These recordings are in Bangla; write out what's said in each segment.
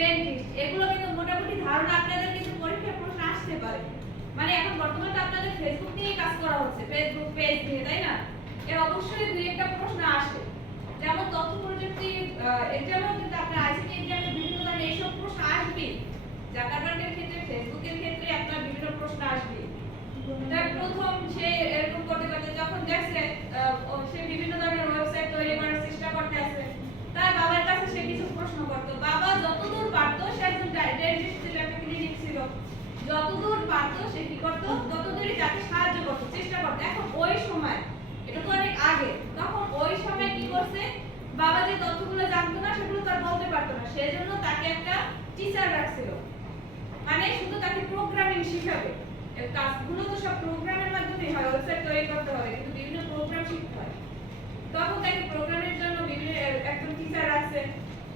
ডেন্টিস্ট, এগুলো কিন্তু মোটামুটি ধারণা আপনাদের কিন্তু পরীক্ষায় প্রশ্ন আসতে পারে। মানে এখন বর্তমানে আপনাদের ফেসবুক নিয়ে কাজ করা হচ্ছে, ফেসবুক পেজ নিয়ে, তাই না? এর অবশ্যই দুই একটা প্রশ্ন আসে, যেমন তথ্য প্রযুক্তি এক্সামেও কিন্তু আপনার আইসিটি এক্সামে বিভিন্ন ধরনের এইসব প্রশ্ন আসবে। জাকারবার্গের ক্ষেত্রে, ফেসবুকের ক্ষেত্রে আপনার বিভিন্ন প্রশ্ন আসবে। তার প্রথম সে এরকম করতে করতে যখন দেখছে সে বিভিন্ন ধরনের ওয়েবসাইট তৈরি করার চেষ্টা করতে আছে, তার বাবার কাছে সে কিছু প্রশ্ন করতো। বাবা যতদূর পারতো, সে একজন ডেন্টিস্ট ছিল, একটা ক্লিনিক ছিল, যতদূর পারতো সে কি করতো, ততদূরই তাকে সাহায্য করতো, চেষ্টা করতো। এখন ওই সময়, এটা তো অনেক আগে, তখন ওই সময় কি করছে, বাবা যে তথ্যগুলো জানতো না সেগুলো তার বলতে পারতো না, সেজন্য তাকে একটা টিচার রাখছিল, মানে শুধু তাকে প্রোগ্রামিং শিখাবে। এই কাজগুলো তো সব প্রোগ্রামের মাধ্যমে হয়, ওয়েবসাইট তৈরি করতে হবে, কিন্তু বিভিন্ন প্রোগ্রাম শিখতে হয়। তখন তাকে প্রোগ্রামের জন্য বিভিন্ন একজন টিচার আছে।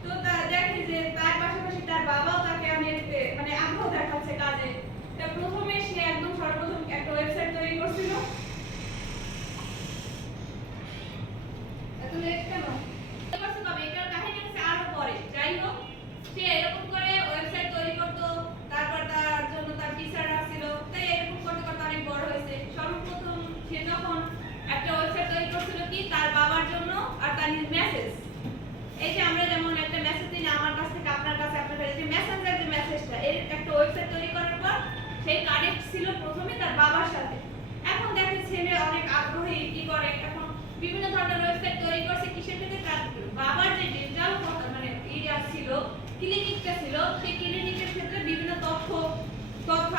তো তা দেখে যে তার পাশাপাশি তার বাবাও তাকে অনেক মানে আগ্রহ দেখাচ্ছে কাজে। তা প্রথমে সে একদম সর্বপ্রথম একটা ওয়েবসাইট তৈরি করছিল। এত লেট কেন? করছে তবে এটার কাহিনী হচ্ছে আরো পরে। যাই হোক, সে এরকম করে ওয়েবসাইট তৈরি করতো, তারপর তার জন্য তার টিচার রাখছিল। তাই এরকম করতে করতে অনেক বড় হয়েছে। সর্বপ্রথম সে যখন একটা ওয়েবসাইট তৈরি করছিল কি তার বাবার জন্য আর তার মেসেজ, এই যে আমরা যেমন একটা মেসেজ দিই আমার কাছ থেকে আপনার কাছে, আপনার কাছে, যে মেসেঞ্জার যে মেসেজটা, এর একটা ওয়েবসাইট তৈরি করার পর সেই কানেক্ট ছিল প্রথমে তার বাবার সাথে। এখন দেখে ছেলে অনেক আগ্রহী, কি করে, এখন বিভিন্ন ধরনের ওয়েবসাইট তৈরি করছে। কিসের থেকে? তার বাবার যে ডেন্টাল মানে এরিয়া ছিল, ক্লিনিকটা ছিল, সেই ক্লিনিকের ক্ষেত্রে বিভিন্ন তথ্য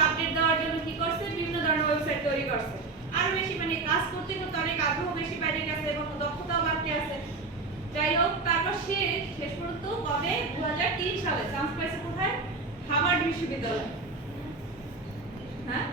আপডেট দেওয়ার জন্য কি করছে, বিভিন্ন ধরনের ওয়েবসাইট তৈরি করছে। আরো বেশি মানে কাজ করতে করতে অনেক আগ্রহ বেশি বেড়ে গেছে এবং দক্ষতাও বাড়তে আছে। যাই হোক, তারপর সে শেষ পর্যন্ত কবে 2003 সালে চান্স পাইছে কোথায়? হার্ভার্ড বিশ্ববিদ্যালয়। হ্যাঁ,